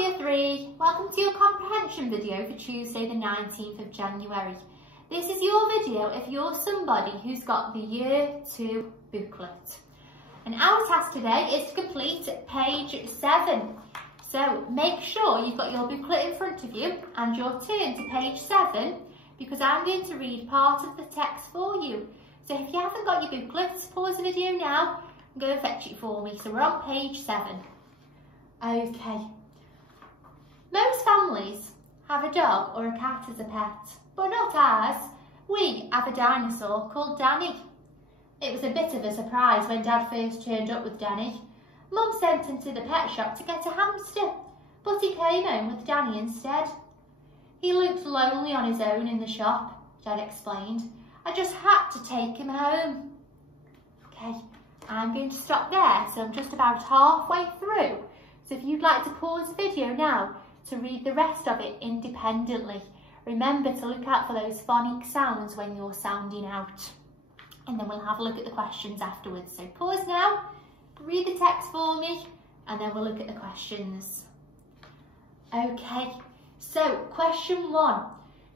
Year 3, welcome to your comprehension video for Tuesday the 19th of January. This is your video if you're somebody who's got the Year 2 booklet. And our task today is to complete page 7. So make sure you've got your booklet in front of you and you're turned to page 7 because I'm going to read part of the text for you. So if you haven't got your booklet, pause the video now and go and fetch it for me. So we're on page 7. Okay. Most families have a dog or a cat as a pet, but not ours. We have a dinosaur called Danny. It was a bit of a surprise when Dad first turned up with Danny. Mum sent him to the pet shop to get a hamster, but he came home with Danny instead. He looked lonely on his own in the shop, Dad explained. I just had to take him home. Okay, I'm going to stop there, so I'm just about halfway through. So if you'd like to pause the video now to read the rest of it independently, remember to look out for those phonic sounds when you're sounding out. And then we'll have a look at the questions afterwards. So pause now, read the text for me, and then we'll look at the questions. Okay, so question 1.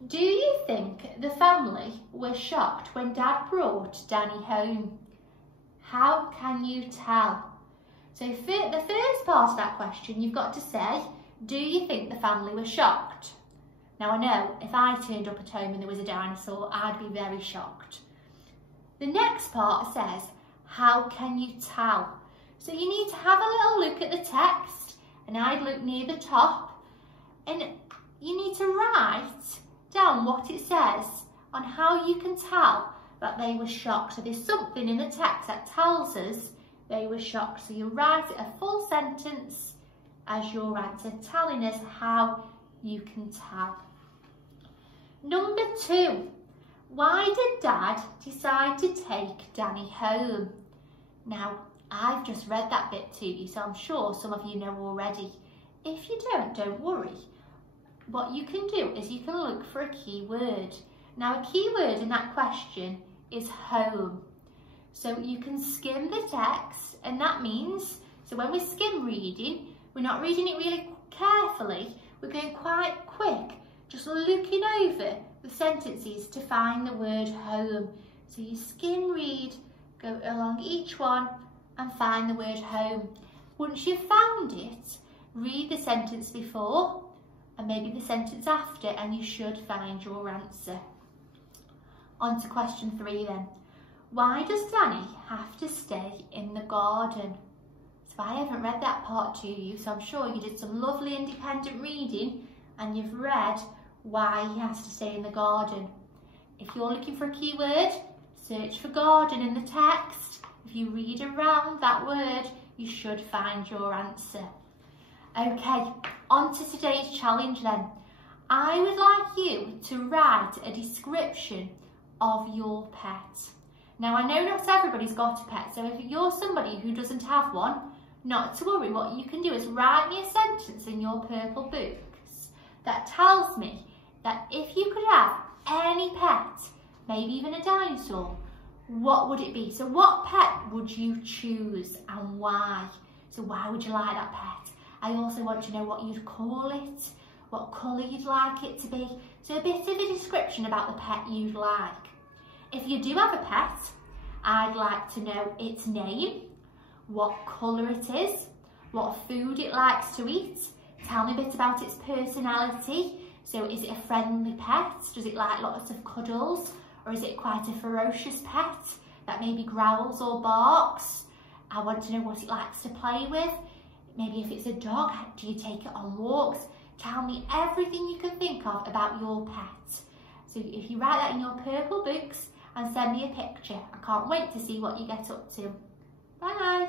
Do you think the family were shocked when Dad brought Danny home? How can you tell? So the first part of that question, you've got to say, do you think the family was shocked? Now I know if I turned up at home and there was a dinosaur, I'd be very shocked. The next part says, how can you tell? So you need to have a little look at the text, and I'd look near the top, and you need to write down what it says on how you can tell that they were shocked. So there's something in the text that tells us they were shocked. So you write a full sentence as your answer, telling us how you can tell. Number 2, why did Dad decide to take Danny home? Now, I've just read that bit to you, so I'm sure some of you know already. If you don't worry. What you can do is you can look for a key word. Now, a key word in that question is home. So you can skim the text, and that means, so when we skim reading, we're not reading it really carefully, we're going quite quick, just looking over the sentences to find the word home. So you skim read, go along each one and find the word home. Once you've found it, read the sentence before and maybe the sentence after, and you should find your answer. On to question 3 then. Why does Danny have to stay in the garden? So I haven't read that part to you, so I'm sure you did some lovely independent reading and you've read why he has to stay in the garden. If you're looking for a key word, search for garden in the text. If you read around that word, you should find your answer. Okay, on to today's challenge then. I would like you to write a description of your pet. Now, I know not everybody's got a pet, so if you're somebody who doesn't have one, not to worry. What you can do is write me a sentence in your purple books that tells me that if you could have any pet, maybe even a dinosaur, what would it be? So what pet would you choose and why? So why would you like that pet? I also want to know what you'd call it, what colour you'd like it to be. So a bit of a description about the pet you'd like. If you do have a pet, I'd like to know its name, what colour it is, what food it likes to eat. Tell me a bit about its personality. So is it a friendly pet? Does it like lots of cuddles? Or is it quite a ferocious pet that maybe growls or barks? I want to know what it likes to play with. Maybe if it's a dog, do you take it on walks? Tell me everything you can think of about your pet. So if you write that in your purple books and send me a picture, I can't wait to see what you get up to. Bye.